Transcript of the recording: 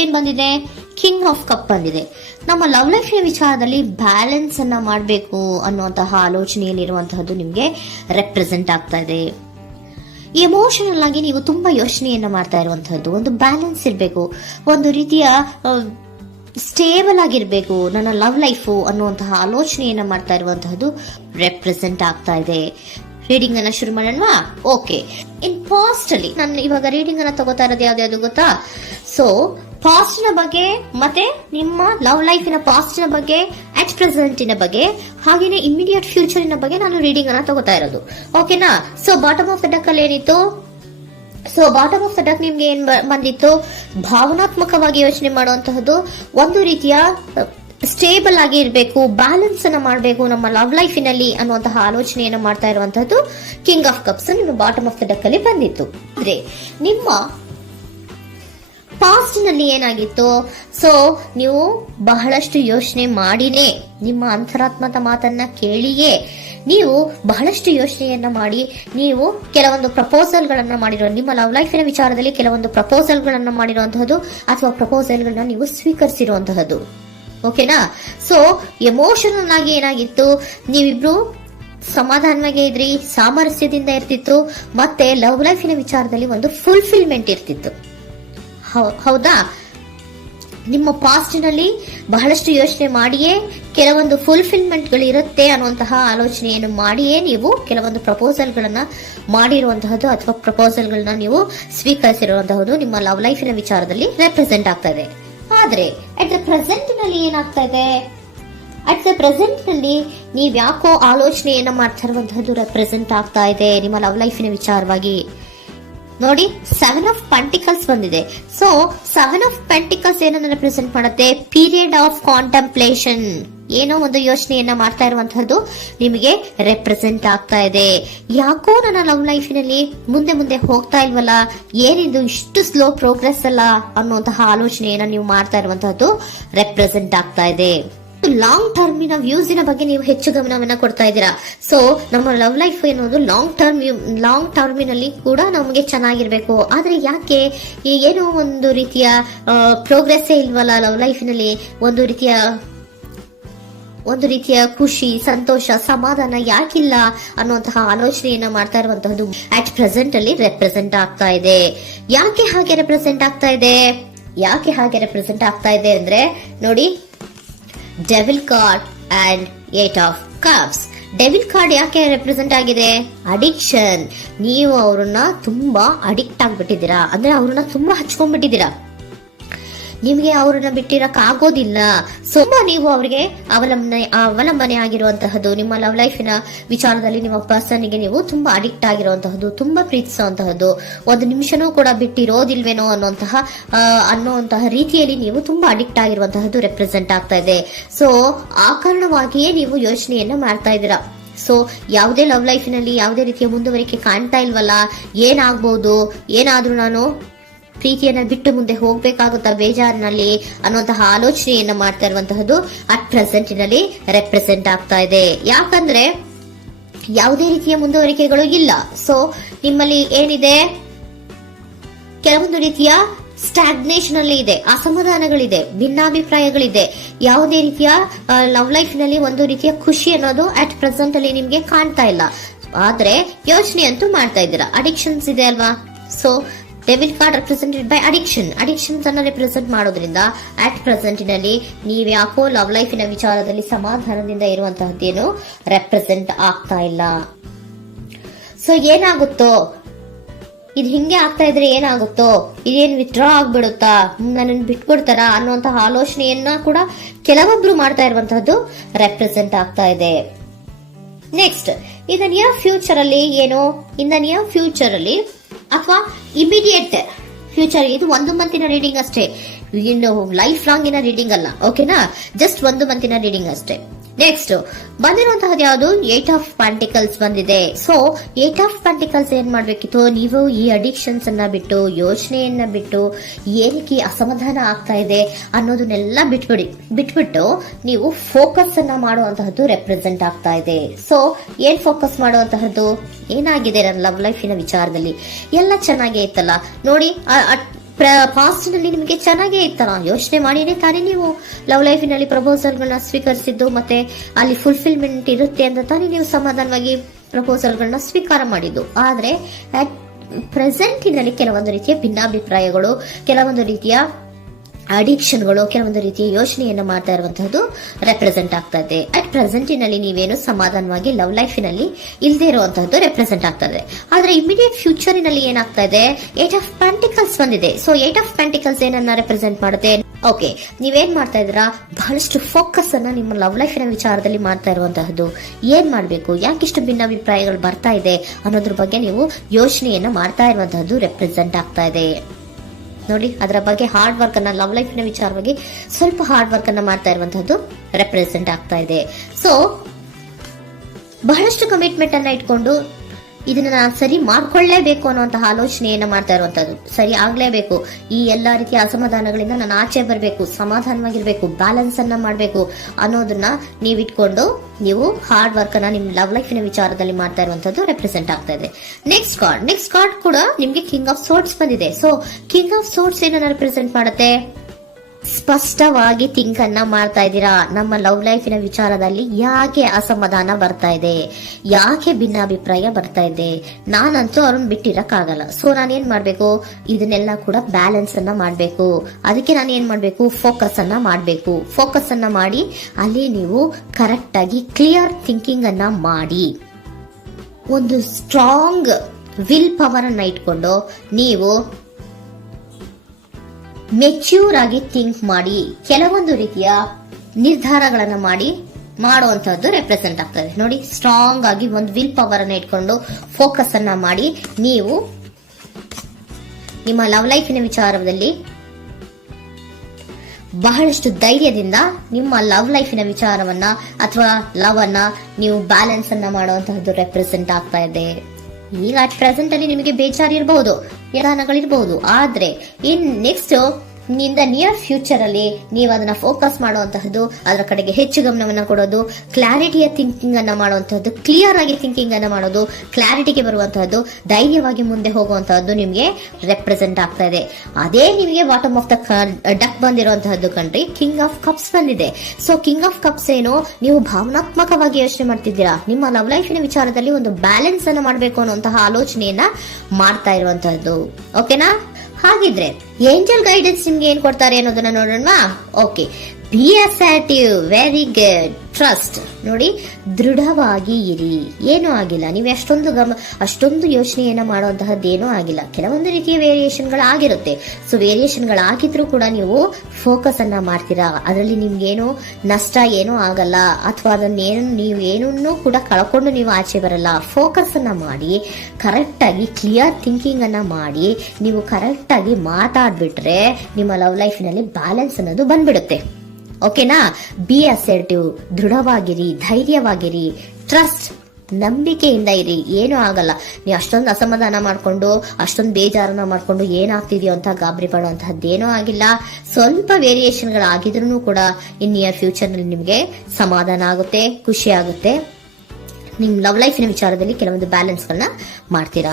ಏನ್ ಬಂದಿದೆ? King of cup ಬಂದಿದೆ. ನಮ್ಮ ಲವ್ ಲೈಫ್ ವಿಚಾರದಲ್ಲಿ ಬ್ಯಾಲೆನ್ಸ್ ಅನ್ನ ಮಾಡಬೇಕು ಅನ್ನುವಂತಹ ಆಲೋಚನೆಯಲ್ಲಿರುವಂತಹದ್ದು ನಿಮ್ಗೆ ರೆಪ್ರೆಸೆಂಟ್ ಆಗ್ತಾ ಇದೆ. ಎಮೋಷನಲ್ ಆಗಿ ನೀವು ತುಂಬಾ ಯೋಚನೆಯನ್ನ ಮಾಡ್ತಾ ಇರುವಂತಹದ್ದು, ಒಂದು ಬ್ಯಾಲೆನ್ಸ್ ಇರಬೇಕು, ಒಂದು ರೀತಿಯ ಸ್ಟೇಬಲ್ ಆಗಿರ್ಬೇಕು ನನ್ನ ಲವ್ ಲೈಫು ಅನ್ನುವಂತಹ ಆಲೋಚನೆಯನ್ನ ಮಾಡ್ತಾ ಇರುವಂತಹದ್ದು ರೆಪ್ರೆಸೆಂಟ್ ಆಗ್ತಾ ಇದೆ. ರೀಡಿಂಗ್ ಅನ್ನ ಶುರು ಮಾಡೋಣವಾ? ಓಕೆ. ಇನ್ ಪಾಸ್ಟ್ ಅಲ್ಲಿ ನಾನು ಇವಾಗ ರೀಡಿಂಗ್ ಅನ್ನ ತಗೋತಾ ಇರೋದು ಯಾವ್ದು ಗೊತ್ತಾ? ಸೊ ಪಾಸ್ಟ್ ನ ಬಗ್ಗೆ ಮತ್ತೆ ನಿಮ್ಮ ಲವ್ ಲೈಫಿನ ಪಾಸ್ಟ್ ನ ಬಗ್ಗೆ, ಅಟ್ ಪ್ರೆಸೆಂಟಿನ ಬಗ್ಗೆ, ಹಾಗೇನೆ ಇಮಿಡಿಯೇಟ್ ಫ್ಯೂಚರಿನ ಬಗ್ಗೆ ನಾನು ರೀಡಿಂಗ್ ಅನ್ನ ತಗೋತಾ ಇರೋದು. ಓಕೆನಾ? So bottom of the duck ಅಲ್ಲಿ ಏನಿತ್ತು? So bottom of the duck ನಿಮ್ಗೆ ಏನ್ ಬಂದಿತ್ತು? ಭಾವನಾತ್ಮಕವಾಗಿ ಯೋಚನೆ ಮಾಡುವಂತಹದ್ದು, ಒಂದು ರೀತಿಯ ಸ್ಟೇಬಲ್ ಆಗಿ ಇರಬೇಕು, ಬ್ಯಾಲೆನ್ಸ್ ಅನ್ನ ಮಾಡಬೇಕು ನಮ್ಮ ಲವ್ ಲೈಫಿನಲ್ಲಿ ಅನ್ನುವಂತಹ ಆಲೋಚನೆಯನ್ನ ಮಾಡ್ತಾ ಇರುವಂತಹದ್ದು ಕಿಂಗ್ ಆಫ್ ಕಪ್ಸ್ ನಿಮ್ಮ ಬಾಟಮ್ ಆಫ್ ದ ಡಕ್ ಅಲ್ಲಿ ಬಂದಿತ್ತು. ಅಂದ್ರೆ ನಿಮ್ಮ ಪಾಸ್ಟ್ ನಲ್ಲಿ ಏನಾಗಿತ್ತು? ಸೊ ನೀವು ಬಹಳಷ್ಟು ಯೋಚನೆ ಮಾಡಿನೇ, ನಿಮ್ಮ ಅಂತರಾತ್ಮದ ಮಾತನ್ನ ಕೇಳಿಯೇ ನೀವು ಬಹಳಷ್ಟು ಯೋಚನೆಯನ್ನ ಮಾಡಿ ನೀವು ಕೆಲವೊಂದು ಪ್ರಪೋಸಲ್ ಗಳನ್ನ ಮಾಡಿರೋ, ನಿಮ್ಮ ಲವ್ ಲೈಫಿನ ವಿಚಾರದಲ್ಲಿ ಕೆಲವೊಂದು ಪ್ರಪೋಸಲ್ ಗಳನ್ನ ಮಾಡಿರುವಂತಹದ್ದು ಅಥವಾ ಪ್ರಪೋಸಲ್ ಗಳನ್ನ ನೀವು ಸ್ವೀಕರಿಸಿರುವಂತಹದ್ದು. ಓಕೆನಾ? ಸೊ ಎಮೋಷನಲ್ ಆಗಿ ಏನಾಗಿತ್ತು? ನೀವಿಬ್ರು ಸಮಾಧಾನವಾಗಿ ಇದ್ರಿ, ಸಾಮರಸ್ಯದಿಂದ ಇರ್ತಿತ್ತು, ಮತ್ತೆ ಲವ್ ಲೈಫಿನ ವಿಚಾರದಲ್ಲಿ ಒಂದು ಫುಲ್ಫಿಲ್ಮೆಂಟ್ ಇರ್ತಿತ್ತು. ಹೌದಾ? ನಿಮ್ಮ ಪಾಸ್ಟ್ ನಲ್ಲಿ ಬಹಳಷ್ಟು ಯೋಚನೆ ಮಾಡಿಯೇ ಕೆಲವೊಂದು ಫುಲ್ಫಿಲ್ಮೆಂಟ್ ಗಳು ಇರುತ್ತೆ ಅನ್ನುವಂತಹ ಆಲೋಚನೆಯನ್ನು ಮಾಡಿಯೇ ನೀವು ಕೆಲವೊಂದು ಪ್ರಪೋಸಲ್ ಗಳನ್ನ ಮಾಡಿರುವಂತಹದ್ದು ಅಥವಾ ಪ್ರಪೋಸಲ್ ಗಳನ್ನ ನೀವು ಸ್ವೀಕರಿಸಿರುವಂತಹದ್ದು ನಿಮ್ಮ ಲವ್ ಲೈಫಿನ ವಿಚಾರದಲ್ಲಿ ರೆಪ್ರೆಸೆಂಟ್ ಆಗ್ತಾ ಇದೆ. ಆದ್ರೆ ಅಟ್ ದ ಪ್ರೆಸೆಂಟ್ ನಲ್ಲಿ ಏನಾಗ್ತಾ ಇದೆ? ಅಟ್ ದ ಪ್ರೆಸೆಂಟ್ ನಲ್ಲಿ ನೀವ್ ಯಾಕೋ ಆಲೋಚನೆಯನ್ನ ಮಾಡ್ತಾ ಇರುವಂತಹದ್ದು ರೆಪ್ರೆಸೆಂಟ್ ಆಗ್ತಾ ಇದೆ ನಿಮ್ಮ ಲವ್ ಲೈಫಿನ ವಿಚಾರವಾಗಿ. ನೋಡಿ, 7 ಆಫ್ ಪೆಂಟಿಕಲ್ಸ್ ಬಂದಿದೆ. ಸೊ 7 ಆಫ್ ಪೆಂಟಿಕಲ್ಸ್ ಏನನ್ನ ರೆಪ್ರೆಸೆಂಟ್ ಮಾಡುತ್ತೆ? Period of contemplation. ಏನೋ ಒಂದು ಯೋಚನೆಯನ್ನ ಮಾಡ್ತಾ ಇರುವಂತಹದ್ದು ನಿಮಗೆ ರೆಪ್ರೆಸೆಂಟ್ ಆಗ್ತಾ ಇದೆ. ಯಾಕೋ ನನ್ನ ಲವ್ ಲೈಫಿನಲ್ಲಿ ಮುಂದೆ ಮುಂದೆ ಹೋಗ್ತಾ ಇಲ್ವಲ್ಲ, ಏನಿದು ಇಷ್ಟು ಸ್ಲೋ ಪ್ರೋಗ್ರೆಸ್ ಅಲ್ಲ ಅನ್ನುವಂತಹ ಆಲೋಚನೆಯನ್ನ ನೀವು ಮಾಡ್ತಾ ಇರುವಂತಹದ್ದು ರೆಪ್ರೆಸೆಂಟ್ ಆಗ್ತಾ ಇದೆ. ಲಾಂಗ್ ಟರ್ಮಿನ ವ್ಯೂಸಿನ ಬಗ್ಗೆ ನೀವು ಹೆಚ್ಚು ಗಮನವನ್ನ ಕೊಡ್ತಾ ಇದ್ದೀರಾ. ಸೊ ನಮ್ಮ ಲವ್ ಲೈಫ್ ಎನ್ನುವುದು ಲಾಂಗ್ ಟರ್ಮಿನಲ್ಲಿ ಕೂಡ ನಮಗೆ ಚೆನ್ನಾಗಿರ್ಬೇಕು. ಆದ್ರೆ ಯಾಕೆ ಏನೋ ಒಂದು ರೀತಿಯ ಪ್ರೋಗ್ರೆಸ್ ಇಲ್ವಲ್ಲ ಲವ್ ಲೈಫಿನಲ್ಲಿ, ಒಂದು ರೀತಿಯ ಖುಷಿ, ಸಂತೋಷ, ಸಮಾಧಾನ ಯಾಕಿಲ್ಲ ಅನ್ನುವಂತಹ ಆಲೋಚನೆಯನ್ನ ಮಾಡ್ತಾ ಇರುವಂತಹದ್ದು ಅಟ್ ಪ್ರೆಸೆಂಟ್ ಅಲ್ಲಿ ರೆಪ್ರೆಸೆಂಟ್ ಆಗ್ತಾ ಇದೆ. ಯಾಕೆ ಹಾಗೆ ರೆಪ್ರೆಸೆಂಟ್ ಆಗ್ತಾ ಇದೆ ಅಂದ್ರೆ ನೋಡಿ, devil card and 8 of cups. Devil card ಯಾಕೆ ರೆಪ್ರೆಸೆಂಟ್ ಆಗಿದೆ? ಅಡಿಕ್ಷನ್. ನೀವು ಅವ್ರನ್ನ ತುಂಬಾ ಅಡಿಕ್ಟ್ ಆಗ್ಬಿಟ್ಟಿದ್ದೀರಾ, ಅಂದ್ರೆ ಅವ್ರನ್ನ ತುಂಬಾ ಹಚ್ಕೊಂಡ್ಬಿಟ್ಟಿದ್ದೀರಾ, ನಿಮಗೆ ಅವ್ರನ್ನ ಬಿಟ್ಟಿರಕ್ ಆಗೋದಿಲ್ಲ. ತುಂಬಾ ನೀವು ಅವ್ರಿಗೆ ಅವಲಂಬನೆ ಆಗಿರುವಂತಹದ್ದು, ನಿಮ್ಮ ಲವ್ ಲೈಫಿನ ವಿಚಾರದಲ್ಲಿ ನಿಮ್ಮ ಪರ್ಸನ್ಗೆ ನೀವು ತುಂಬಾ ಅಡಿಕ್ಟ್ ಆಗಿರುವಂತಹದ್ದು, ತುಂಬಾ ಪ್ರೀತಿಸುವಂತಹದ್ದು, ಒಂದು ನಿಮಿಷನೂ ಕೂಡ ಬಿಟ್ಟಿರೋದಿಲ್ವೇನೋ ಅನ್ನುವಂತಹ ರೀತಿಯಲ್ಲಿ ನೀವು ತುಂಬಾ ಅಡಿಕ್ಟ್ ಆಗಿರುವಂತಹದ್ದು ರೆಪ್ರೆಸೆಂಟ್ ಆಗ್ತಾ ಇದೆ. ಸೊ ಆ ಕಾರಣವಾಗಿಯೇ ನೀವು ಯೋಚನೆಯನ್ನ ಮಾಡ್ತಾ ಇದ್ದೀರಾ. ಸೊ ಯಾವುದೇ ಲವ್ ಲೈಫಿನಲ್ಲಿ ಯಾವುದೇ ರೀತಿಯ ಮುಂದುವರಿಕೆ ಕಾಣ್ತಾ ಇಲ್ವಲ್ಲ, ಏನಾಗ್ಬಹುದು, ಏನಾದ್ರೂ ನಾನು ಪ್ರೀತಿಯನ್ನ ಬಿಟ್ಟು ಮುಂದೆ ಹೋಗ್ಬೇಕಾಗುತ್ತಾ ಬೇಜಾರಿನಲ್ಲಿ ಅನ್ನುವಂತಹ ಆಲೋಚನೆಯನ್ನ ಮಾಡ್ತಾ ಇರುವಂತಹದ್ದು ಅಟ್ ಪ್ರೆಸೆಂಟ್ ನಲ್ಲಿ ರೆಪ್ರೆಸೆಂಟ್ ಆಗ್ತಾ ಇದೆ. ಯಾಕಂದ್ರೆ ಯಾವುದೇ ರೀತಿಯ ಮುಂದುವರಿಕೆಗಳು ಇಲ್ಲ. ಸೊ ನಿಮ್ಮಲ್ಲಿ ಏನಿದೆ? ಕೆಲವೊಂದು ರೀತಿಯ ಸ್ಟಾಗ್ನೇಷನ್ ಅಲ್ಲಿ ಇದೆ, ಅಸಮಾಧಾನಗಳಿದೆ, ಭಿನ್ನಾಭಿಪ್ರಾಯಗಳಿದೆ. ಯಾವುದೇ ರೀತಿಯ ಲವ್ ಲೈಫ್ ನಲ್ಲಿ ಒಂದು ರೀತಿಯ ಖುಷಿ ಅನ್ನೋದು ಅಟ್ ಪ್ರೆಸೆಂಟ್ ಅಲ್ಲಿ ನಿಮ್ಗೆ ಕಾಣ್ತಾ ಇಲ್ಲ. ಆದ್ರೆ ಯೋಚನೆ ಅಂತೂ ಮಾಡ್ತಾ ಇದ್ದೀರಾ. ಅಡಿಕ್ಷನ್ಸ್ ಇದೆ ಅಲ್ವಾ? So devil card represented by addictions ಅನ್ನ ರೆಪ್ರೆಸೆಂಟ್ ಮಾಡೋದ್ರಿಂದ ಅಟ್ ಪ್ರೆಸೆಂಟಿನಲ್ಲಿ ನೀವ್ ಯಾಕೋ ಲವ್ ಲೈಫಿನ ವಿಚಾರದಲ್ಲಿ ಸಮಾಧಾನದಿಂದ ಇರುವಂತಹದ್ದೇನು ರೆಪ್ರೆಸೆಂಟ್ ಆಗ್ತಾ ಇಲ್ಲ. ಸೊ ಏನಾಗುತ್ತೋ, ಇದು ಹಿಂಗೆ ಆಗ್ತಾ ಇದ್ರೆ ಏನಾಗುತ್ತೋ, ಇದೇನು ವಿತ್ಡ್ರಾ ಆಗ್ಬಿಡುತ್ತಾ, ನನ್ನನ್ನು ಬಿಟ್ಕೊಡ್ತಾರ ಅನ್ನುವಂತಹ ಆಲೋಚನೆಯನ್ನ ಕೂಡ ಕೆಲವೊಬ್ರು ಮಾಡ್ತಾ ಇರುವಂತಹದ್ದು ರೆಪ್ರೆಸೆಂಟ್ ಆಗ್ತಾ ಇದೆ. Next, in the near future ಅಲ್ಲಿ ಏನು? ಇನ್ ದ ನಿಯರ್ ಫ್ಯೂಚರ್ ಅಲ್ಲಿ ಅಥವಾ ಇಮಿಡಿಯೇಟ್ ಫ್ಯೂಚರ್, ಇದು 1 ಮಂತಿನ ರೀಡಿಂಗ್ ಅಷ್ಟೇ, ಇನ್ನು ಲೈಫ್ ಲಾಂಗಿನ ರೀಡಿಂಗ್ ಅಲ್ಲ. ಓಕೆನಾ? ಜಸ್ಟ್ 1 ಮಂತಿನ ರೀಡಿಂಗ್ ಅಷ್ಟೇ. ನೆಕ್ಸ್ಟ್ ಬಂದಿರುವಂತಹದ್ದು ಯಾವುದು? 8 ಆಫ್ ಪೆಂಟಿಕಲ್ಸ್ ಬಂದಿದೆ. ಸೊ 8 ಆಫ್ ಪೆಂಟಿಕಲ್ಸ್ ಏನ್ ಮಾಡ್ಬೇಕಿತ್ತು? ನೀವು ಈ ಅಡಿಕ್ಷನ್ಸ್ ಅನ್ನ ಬಿಟ್ಟು, ಯೋಚನೆಯನ್ನ ಬಿಟ್ಟು, ಏನಕ್ಕೆ ಅಸಮಾಧಾನ ಆಗ್ತಾ ಇದೆ ಅನ್ನೋದನ್ನೆಲ್ಲ ಬಿಟ್ಬಿಟ್ಟು ನೀವು ಫೋಕಸ್ ಅನ್ನ ಮಾಡುವಂತಹದ್ದು ರೆಪ್ರೆಸೆಂಟ್ ಆಗ್ತಾ ಇದೆ. ಸೊ ಏನ್ ಫೋಕಸ್ ಮಾಡುವಂತಹದ್ದು? ಏನಾಗಿದೆ ನನ್ನ ಲವ್ ಲೈಫಿನ ವಿಚಾರದಲ್ಲಿ? ಎಲ್ಲ ಚೆನ್ನಾಗೇ ಇತ್ತಲ್ಲ ನೋಡಿ, ಪಾಸ್ಟ್ ನಲ್ಲಿ ನಿಮಗೆ ಚೆನ್ನಾಗೇ ಇತ್ತಲ್ಲ, ಯೋಚನೆ ಮಾಡಿನೇ ತಾನೇ ನೀವು ಲವ್ ಲೈಫಿನಲ್ಲಿ ಪ್ರಪೋಸಲ್ಗಳನ್ನ ಸ್ವೀಕರಿಸಿದ್ದು, ಮತ್ತೆ ಅಲ್ಲಿ ಫುಲ್ಫಿಲ್ಮೆಂಟ್ ಇರುತ್ತೆ ಅಂತ ತಾನೇ ನೀವು ಸಮಾಧಾನವಾಗಿ ಪ್ರಪೋಸಲ್ಗಳನ್ನ ಸ್ವೀಕಾರ ಮಾಡಿದ್ದು. ಆದ್ರೆ ಪ್ರೆಸೆಂಟಿನಲ್ಲಿ ಕೆಲವೊಂದು ರೀತಿಯ ಭಿನ್ನಾಭಿಪ್ರಾಯಗಳು, ಕೆಲವೊಂದು ರೀತಿಯ ಅಡಿಕ್ಷನ್ಗಳು, ಕೆಲವೊಂದು ರೀತಿಯ ಯೋಚನೆಯನ್ನು ಮಾಡ್ತಾ ಇರುವಂತಹದ್ದು ರೆಪ್ರೆಸೆಂಟ್ ಆಗ್ತಾ ಇದೆ. ಅಟ್ ಪ್ರೆಸೆಂಟಿನಲ್ಲಿ ನೀವೇನು ಸಮಾಧಾನವಾಗಿ ಲವ್ ಲೈಫಿನಲ್ಲಿ ಇಲ್ಲದೆ ಇರುವಂತಹದ್ದು ರೆಪ್ರೆಸೆಂಟ್ ಆಗ್ತದೆ. ಆದ್ರೆ ಇಮಿಡಿಯೇಟ್ ಫ್ಯೂಚರಿನಲ್ಲಿ ಏನಾಗ್ತಾ ಇದೆ, 8 ಆಫ್ ಪೆಂಟಿಕಲ್ಸ್ ಬಂದಿದೆ. ಸೊ 8 ಆಫ್ ಪೆಂಟಿಕಲ್ಸ್ ಏನನ್ನ ರೆಪ್ರೆಸೆಂಟ್ ಮಾಡುತ್ತೆ? ಓಕೆ, ನೀವೇನ್ ಮಾಡ್ತಾ ಇದ್ದೀರಾ, ಬಹಳಷ್ಟು ಫೋಕಸ್ ಅನ್ನ ನಿಮ್ಮ ಲವ್ ಲೈಫಿನ ವಿಚಾರದಲ್ಲಿ ಮಾಡ್ತಾ ಇರುವಂತಹದ್ದು. ಏನ್ ಮಾಡ್ಬೇಕು, ಯಾಕಿಷ್ಟು ಭಿನ್ನಾಭಿಪ್ರಾಯಗಳು ಬರ್ತಾ ಇದೆ ಅನ್ನೋದ್ರ ಬಗ್ಗೆ ನೀವು ಯೋಚನೆಯನ್ನ ಮಾಡ್ತಾ ಇರುವಂತಹದ್ದು ರೆಪ್ರೆಸೆಂಟ್ ಆಗ್ತಾ ಇದೆ. ನೋಡಿ, ಅದರ ಬಗ್ಗೆ ಹಾರ್ಡ್ ವರ್ಕ್ ಅನ್ನ, ಲವ್ ಲೈಫಿನ ವಿಚಾರವಾಗಿ ಸ್ವಲ್ಪ ಹಾರ್ಡ್ ವರ್ಕ್ ಅನ್ನ ಮಾಡ್ತಾ ಇರುವಂತಹದ್ದು ರೆಪ್ರೆಸೆಂಟ್ ಆಗ್ತಾ ಇದೆ. ಸೊ ಬಹಳಷ್ಟು ಕಮಿಟ್ಮೆಂಟ್ ಅನ್ನ ಇಟ್ಕೊಂಡು ಇದನ್ನ ನಾನು ಸರಿ ಮಾಡ್ಕೊಳ್ಳೇಬೇಕು ಅನ್ನುವಂತಹ ಆಲೋಚನೆಯನ್ನ ಮಾಡ್ತಾ ಇರುವಂತದ್ದು. ಸರಿ ಆಗ್ಲೇಬೇಕು, ಈ ಎಲ್ಲಾ ರೀತಿಯ ಅಸಮಾಧಾನಗಳಿಂದ ನಾನು ಆಚೆ ಬರಬೇಕು, ಸಮಾಧಾನವಾಗಿರ್ಬೇಕು, ಬ್ಯಾಲೆನ್ಸ್ ಅನ್ನ ಮಾಡಬೇಕು ಅನ್ನೋದನ್ನ ನೀವಿಟ್ಕೊಂಡು ನೀವು ಹಾರ್ಡ್ ವರ್ಕ್ ಅನ್ನ ನಿಮ್ ಲವ್ ಲೈಫಿನ ವಿಚಾರದಲ್ಲಿ ಮಾಡ್ತಾ ಇರುವಂತದ್ದು ರೆಪ್ರೆಸೆಂಟ್ ಆಗ್ತಾ ಇದೆ. ನೆಕ್ಸ್ಟ್ ಕಾರ್ಡ್ ಕೂಡ ನಿಮ್ಗೆ ಕಿಂಗ್ ಆಫ್ ಸೋರ್ಟ್ಸ್ ಬಂದಿದೆ. ಸೊ ಕಿಂಗ್ ಆಫ್ ಸೋರ್ಟ್ಸ್ ಏನನ್ನ ರೆಪ್ರೆಸೆಂಟ್ ಮಾಡುತ್ತೆ? ಸ್ಪಷ್ಟವಾಗಿ ಥಿಂಕ್ ಅನ್ನ ಮಾಡ್ತಾ ಇದ್ದೀರಾ. ನಮ್ಮ ಲವ್ ಲೈಫಿನ ವಿಚಾರದಲ್ಲಿ ಯಾಕೆ ಅಸಮಾಧಾನ ಬರ್ತಾ ಇದೆ, ಯಾಕೆ ಭಿನ್ನಾಭಿಪ್ರಾಯ ಬರ್ತಾ ಇದೆ, ನಾನಂತೂ ಅವ್ರನ್ನ ಬಿಟ್ಟಿರಕ್ಕಾಗಲ್ಲ. ಸೊ ನಾನೇನ್ ಮಾಡ್ಬೇಕು, ಇದನ್ನೆಲ್ಲ ಕೂಡ ಬ್ಯಾಲೆನ್ಸ್ ಅನ್ನ ಮಾಡ್ಬೇಕು. ಅದಕ್ಕೆ ನಾನು ಏನ್ ಮಾಡ್ಬೇಕು, ಫೋಕಸ್ ಅನ್ನ ಮಾಡ್ಬೇಕು. ಫೋಕಸ್ ಅನ್ನ ಮಾಡಿ ಅಲ್ಲಿ ನೀವು ಕರೆಕ್ಟ್ ಆಗಿ ಕ್ಲಿಯರ್ ಥಿಂಕಿಂಗ್ ಅನ್ನ ಮಾಡಿ, ಒಂದು ಸ್ಟ್ರಾಂಗ್ ವಿಲ್ ಪವರ್ ಅನ್ನ ಇಟ್ಕೊಂಡು ನೀವು ಮೆಚ್ಯೂರ್ ಆಗಿ ಥಿಂಕ್ ಮಾಡಿ ಕೆಲವೊಂದು ರೀತಿಯ ನಿರ್ಧಾರಗಳನ್ನ ಮಾಡುವಂತಹದ್ದು ರೆಪ್ರೆಸೆಂಟ್ ಆಗ್ತದೆ. ನೋಡಿ, ಸ್ಟ್ರಾಂಗ್ ಆಗಿ ಒಂದು ವಿಲ್ ಪವರ್ ಅನ್ನ ಇಟ್ಕೊಂಡು ಫೋಕಸ್ ಅನ್ನ ಮಾಡಿ ನೀವು ನಿಮ್ಮ ಲವ್ ಲೈಫಿನ ವಿಚಾರದಲ್ಲಿ ಬಹಳಷ್ಟು ಧೈರ್ಯದಿಂದ ನಿಮ್ಮ ಲವ್ ಲೈಫಿನ ವಿಚಾರವನ್ನ ಅಥವಾ ಲವ್ ಅನ್ನ ನೀವು ಬ್ಯಾಲೆನ್ಸ್ ಅನ್ನ ಮಾಡುವಂತಹದ್ದು ರೆಪ್ರೆಸೆಂಟ್ ಆಗ್ತಾ ಇದೆ. ಈಗ ಅಟ್ ಪ್ರೆಸೆಂಟ್ ಅಲ್ಲಿ ನಿಮಗೆ ಬೇಜಾರಿರಬಹುದು, ವಿಧಾನಗಳಿರಬಹುದು, ಆದ್ರೆ ಇನ್ ನೆಕ್ಸ್ಟ್ ನಿಂದ ನಿಯರ್ ಫ್ಯೂಚರ್ ಅಲ್ಲಿ ನೀವು ಅದನ್ನ ಫೋಕಸ್ ಮಾಡುವಂತಹದ್ದು, ಅದರ ಕಡೆಗೆ ಹೆಚ್ಚು ಗಮನವನ್ನ ಕೊಡೋದು, ಕ್ಲಾರಿಟಿಯ ಥಿಂಕಿಂಗ್ ಅನ್ನ ಮಾಡುವಂತಹದ್ದು, ಕ್ಲಿಯರ್ ಆಗಿ ಥಿಂಕಿಂಗ್ ಅನ್ನ ಮಾಡೋದು, ಕ್ಲಾರಿಟಿಗೆ ಬರುವಂತಹದ್ದು, ಧೈರ್ಯವಾಗಿ ಮುಂದೆ ಹೋಗುವಂತಹದ್ದು ನಿಮ್ಗೆ ರೆಪ್ರೆಸೆಂಟ್ ಆಗ್ತಾ ಇದೆ. ಅದೇ ನಿಮಗೆ ಬಾಟಮ್ ಆಫ್ ದ ಡಕ್ ಬಂದಿರುವಂತಹದ್ದು ಕಣ್ರಿ, ಕಿಂಗ್ ಆಫ್ ಕಪ್ಸ್ ಬಂದಿದೆ. ಸೊ ಕಿಂಗ್ ಆಫ್ ಕಪ್ಸ್ ಏನು, ನೀವು ಭಾವನಾತ್ಮಕವಾಗಿ ಯೋಚನೆ ಮಾಡ್ತಿದ್ದೀರಾ, ನಿಮ್ಮ ಲವ್ ಲೈಫಿನ ವಿಚಾರದಲ್ಲಿ ಒಂದು ಬ್ಯಾಲೆನ್ಸ್ ಅನ್ನ ಮಾಡಬೇಕು ಅನ್ನುವಂತಹ ಆಲೋಚನೆಯನ್ನ ಮಾಡ್ತಾ ಇರುವಂತಹದ್ದು. ಓಕೆನಾ? ಹಾಗಿದ್ರೆ ಏಂಜಲ್ ಗೈಡೆನ್ಸ್ ನಿಮ್ಗೆ ಏನ್ ಕೊಡ್ತಾರೆ ಅನ್ನೋದನ್ನ ನೋಡೋಣ. Okay, B assertive, very good, trust. ನೋಡಿ, ದೃಢವಾಗಿ ಇರಿ, ಏನೂ ಆಗಿಲ್ಲ. ನೀವು ಅಷ್ಟೊಂದು ಯೋಚನೆಯನ್ನ ಮಾಡುವಂತಹದ್ದೇನೂ ಆಗಿಲ್ಲ. ಕೆಲವೊಂದು ರೀತಿಯ ವೇರಿಯೇಷನ್ಗಳಾಗಿರುತ್ತೆ. ಸೊ ವೇರಿಯೇಷನ್ಗಳಾಗಿದ್ರೂ ಕೂಡ ನೀವು ಫೋಕಸ್ ಅನ್ನ ಮಾಡ್ತೀರಾ, ಅದರಲ್ಲಿ ನಿಮ್ಗೇನು ನಷ್ಟ ಏನೂ ಆಗಲ್ಲ, ಅಥವಾ ನೀವೇನನ್ನೂ ಕೂಡ ಕಳ್ಕೊಂಡು ನೀವು ಆಚೆ ಬರಲ್ಲ. ಫೋಕಸ್ ಅನ್ನ ಮಾಡಿ ಕರೆಕ್ಟ್ ಆಗಿ ಕ್ಲಿಯರ್ ಥಿಂಕಿಂಗ್ ಅನ್ನ ಮಾಡಿ ನೀವು ಕರೆಕ್ಟ್ ಆಗಿ ಮಾತಾಡ್ಬಿಟ್ರೆ ನಿಮ್ಮ ಲವ್ ಲೈಫಿನಲ್ಲಿ ಬ್ಯಾಲೆನ್ಸ್ ಅನ್ನೋದು ಬಂದ್ಬಿಡುತ್ತೆ. ಓಕೆನಾ? ಬಿ ಅಸರ್ಟಿವ್, ದೃಢವಾಗಿರಿ, ಧೈರ್ಯವಾಗಿರಿ, ಟ್ರಸ್ಟ್, ನಂಬಿಕೆಯಿಂದ ಇರಿ, ಏನೂ ಆಗಲ್ಲ. ನೀವು ಅಷ್ಟೊಂದು ಅಸಮಾಧಾನ ಮಾಡ್ಕೊಂಡು ಅಷ್ಟೊಂದು ಬೇಜಾರನ್ನ ಮಾಡ್ಕೊಂಡು ಏನಾಗ್ತಿದೆಯೋ ಅಂತ ಗಾಬರಿ ಪಡುವಂತಹದ್ದೇನೂ ಆಗಿಲ್ಲ. ಸ್ವಲ್ಪ ವೇರಿಯೇಷನ್ಗಳಾಗಿದ್ರೂ ಕೂಡ ಇನ್ ನಿಯರ್ ಫ್ಯೂಚರ್ ನಲ್ಲಿ ನಿಮಗೆ ಸಮಾಧಾನ ಆಗುತ್ತೆ, ಖುಷಿ ಆಗುತ್ತೆ. ನಿಮ್ ಲವ್ ಲೈಫಿನ ವಿಚಾರದಲ್ಲಿ ಕೆಲವೊಂದು ಬ್ಯಾಲೆನ್ಸ್ ಗಳನ್ನ ಮಾಡ್ತೀರಾ.